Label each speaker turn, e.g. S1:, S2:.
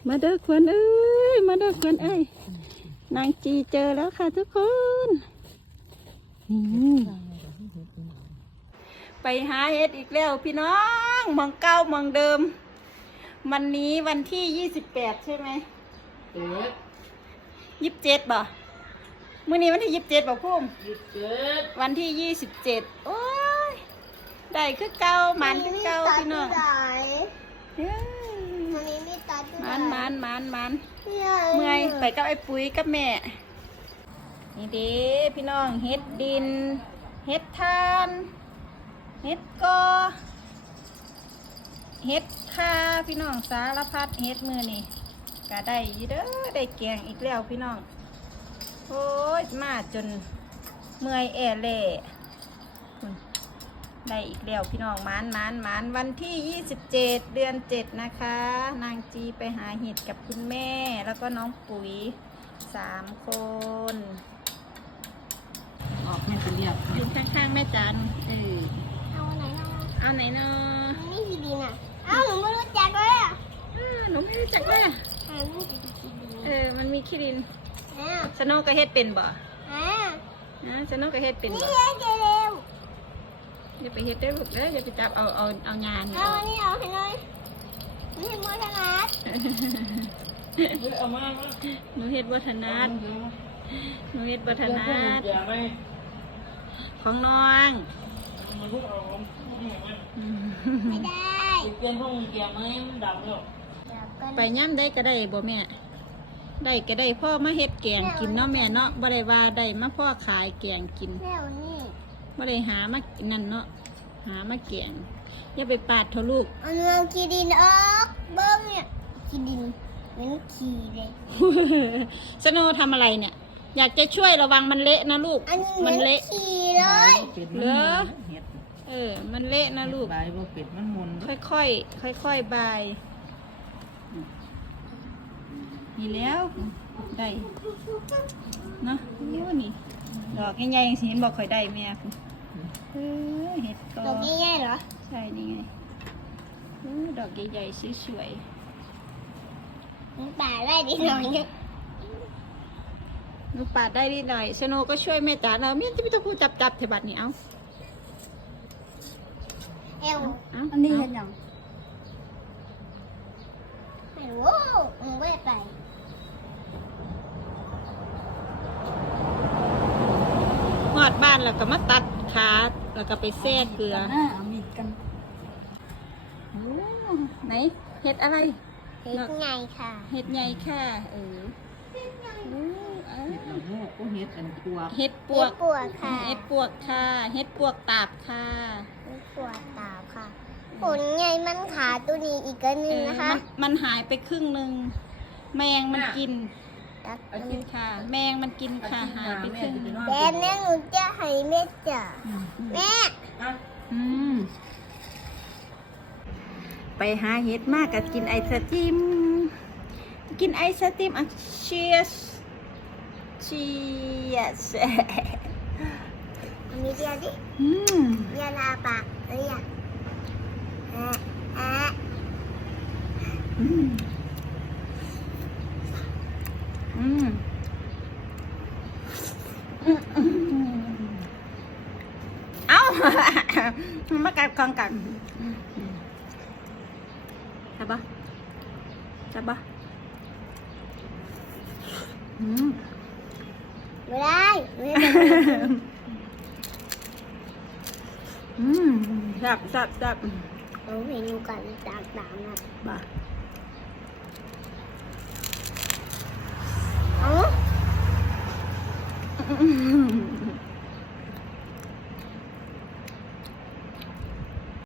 S1: มาเด้อควนเอ้ยมาเด้อควนเอ้ยนางจีเจอแล้วค่ะทุกคนนี่ไปหาเห็ดอีกแล้วพี่น้องมองเก้ามองเดิมวันนี้วันที่28ใช่ไหม27บ่มื้อนี้วันที่27บ่พุ่มวันที่27โอ้ยได้คือเก่ามันคือเก่าพี่น้องมันเมื่อยไปกับไอ้ปุ๋ยกับแม่นี่เด้พี่น้องเฮ็ดดินเฮ็ดทานเฮ็ดกอเฮ็ดคาพี่น้องสารพัดเฮ็ดมือนี่ก็ได้ยีเด้อได้แกงอีกแล้วพี่น้องโอ้ยมาจนเมื่อยแอเล่ได้อีกแล้วพี่น้องมันวันที่27เดือน7นะคะนางจีไปหาเห็ดกับคุณแม่แล้วก็น้องปุ๋ย3คน
S2: ออกแม่จะเรียก
S1: ยืนข้างๆแม่จัน
S3: เอาไหนเนาะ
S1: เอาไหนเนาะ
S3: นี่กี่ดินอ่ะหนูไม่รู้จักเลยอ่ะ
S1: หนูไม่รู้จักเลยมันมีขี้ดินสโนก็เฮ็ดเป็นบ่สโนก็เฮ็ดเป็นบ่
S3: นี่เร็ว
S1: อย่าไปเฮ็ดได้ลูกอย่าไปจับเอางาน
S3: เอาอันนี้เอาให้หน่อยนี่มอถนัด
S2: เอามา
S1: หนูเฮ็ดวัฒนัดหนูเฮ็ดวัฒนัดของน้อง
S3: ไม่ได้
S2: เปลี่ยนพวกเกียร์ไหมมันดับแล้ว
S1: ไปย่ำได้ก็ได้บ่แม่ได้ก็ได้พ่อมาเฮ็ดแกงกินเนาะแม่เนาะบ่ได้ว่าได้มาพ่อขายแกงกิน
S3: แล้วนี่
S1: บ่ได้หามานั่นเนาะหามาแกงอย่าไปปาดเถอะลูก
S3: เอาเนื้อขี้ดินออกเบิ้งเนี่ยขี้ดินเหมือนขี้เลย
S1: สโนทำอะไรเนี่ยอยากจะช่วยระวังมันเละนะลูก
S3: มันเละขี้เลย
S1: เหรอมันเละนะลูก
S2: บายบ่เป็ดมันมุน
S1: ค่อยบายนี่แล้วได้เนาะนี่ดอกใหญ่ๆสิเห็นบอกค่อยได้แม่เห็ดก็
S3: ดอกใหญ่ๆเหรอ
S1: ใช่นี่ไงดอกใหญ่ๆสวย
S3: ๆป่าได้ดีหน่อย
S1: หนูปาดได้ดีหน่อยสโนก็ช่วยแม่จ๋าเราเมียนจะไม่ต้องพูดจับเถอะบัดนี้เอา
S3: อันนี้เห็นยังไม่รู้มึงไม่ไป
S1: หอดบ้านแล้วก็มาตัดขาแล้วก็ไปแซ่เกลือ
S2: เอามีดกัน
S1: ไหนเห็ดอะไร
S3: เห็ดไงค่ะ
S1: เห็ดใหญ่ค่ะ
S2: เห็ดละโงกก็เห็ดอันปวก
S1: เห็ดปวก
S3: ค่ะ
S1: เห็ดปวกค่ะเห็ดปวกตาบค่ะ
S3: เห็ดปวกตาบค่ะผลไงมันขาตัวนี้อีกอันนึงนะคะ
S1: มันหายไปครึ่งนึงแมงมันกินค่ะแมงมันกินค่ะหายไปครึ่ง
S3: แต่แม่หนูจะให้แม่จ๋าแม่
S1: ไปหาเห็ดมากกับกินไอศกรีมอ่ะเชียร์
S3: อันนี้เดียวดิเดียวลาปากเลยอ่ะ
S1: เอ้ามากัดกองกันจับปะ
S3: ไม่ได้
S1: จับ
S3: เอาเห็นกันจากต่างนะ
S1: บ้า